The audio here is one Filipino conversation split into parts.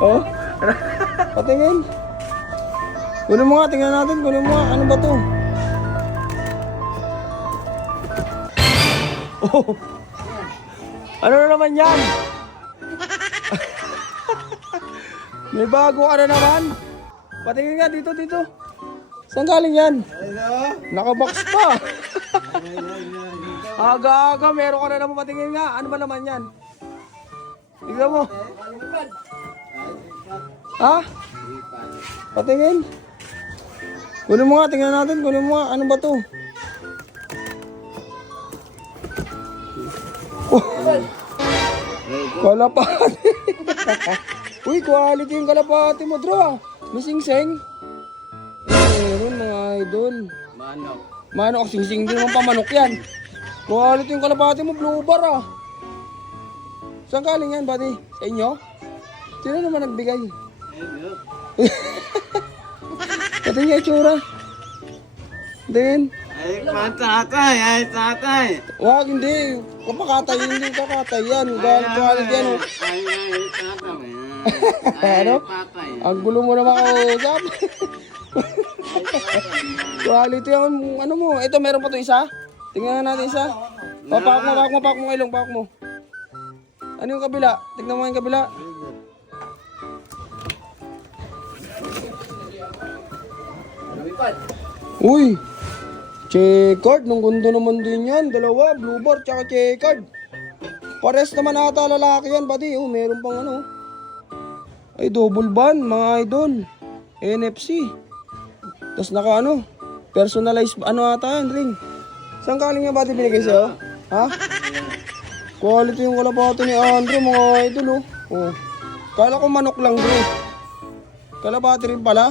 Oh, patingin. Kunin mo nga, tingnan natin. Kunin mo nga, ano ba to? Oh, ano na naman yan? May bago ka na naman. Patingin nga, dito, dito. Saan galing yan? Nakabox pa. Aga-aga, meron ka na naman. Patingin nga, ano ba naman yan? Tignan mo. Ha? Patingin. Kunin mo nga, tingnan natin. Kunin mo nga, ano ba to? Oh. Kalapati. Uy, quality yung kalapati mo, Dro. Masing-sing. Meron mga idol. Manok. Manok, sing-sing din naman pamanok yan. Quality yung kalapati mo, blue bar ah. Saan galing yan, buddy? Sa inyo? Sino naman nagbigay? Pati niya itsura. Then, Ay, tatay, ay, tatay. wag, hindi. Kapakatay, hindi kakatay yan. Quality yan. Oh. Ay, tatay. Ay, Ano? tatay. Ang gulo mo naman kausap. Quality yung ano mo. Ito, meron pa to isa. Tingnan natin isa. Papak mo ilong, papak mo. Ano yung kabila? Tingnan mo yung kabila. Uy! Checkered. Nung gundo naman din yan. Dalawa, blue bar, tsaka checkered. Pares naman ata lalaki yan, buddy. Oh, meron pang ano. Ay, double band, mga idol. NFC. Tapos naka ano, personalized, ano ata yan, ring. Saan kaling yung buddy binigay sa'yo? Ha? Quality yung kalapati ni Andre, mga idol, oh. Oh. Kala ko manok lang, bro. Kalapati rin pala.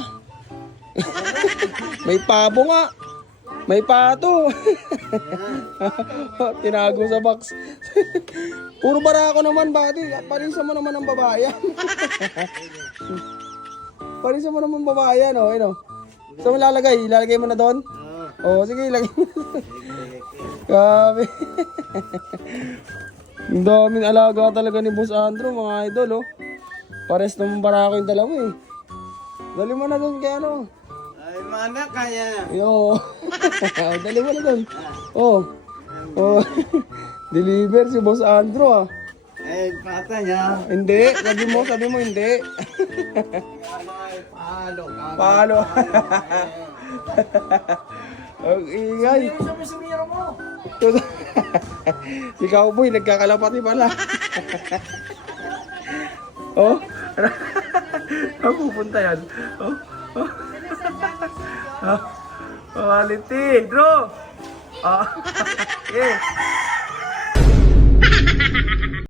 May pabo nga. May pato. Tinago sa box. Puro barako naman, buddy. Parisa mo naman ang babayan. Parisa mo naman babayan, oh. Ano? Saan mo lalagay? Ilalagay mo na doon? Oo, sige, ilagay mo. Grabe. Ang daming alaga talaga ni Boss Andrew, mga idol, oh. Pares naman barako yung dalawa, eh. Dali mo na doon kaya, ano. Ay, mana kaya. Yo. Dali mo na doon. Oh. Oh. Deliver si Boss Andrew, ah. Ay, tatay, ha. Hindi, sabi mo hindi. Ay, palo. Paano? Ang ingay. Si Cowboy, nagkakalapati pala. Oh? Saan pupunta yan? Oh? Oh? Oh? Quality, bro! Ah, okay.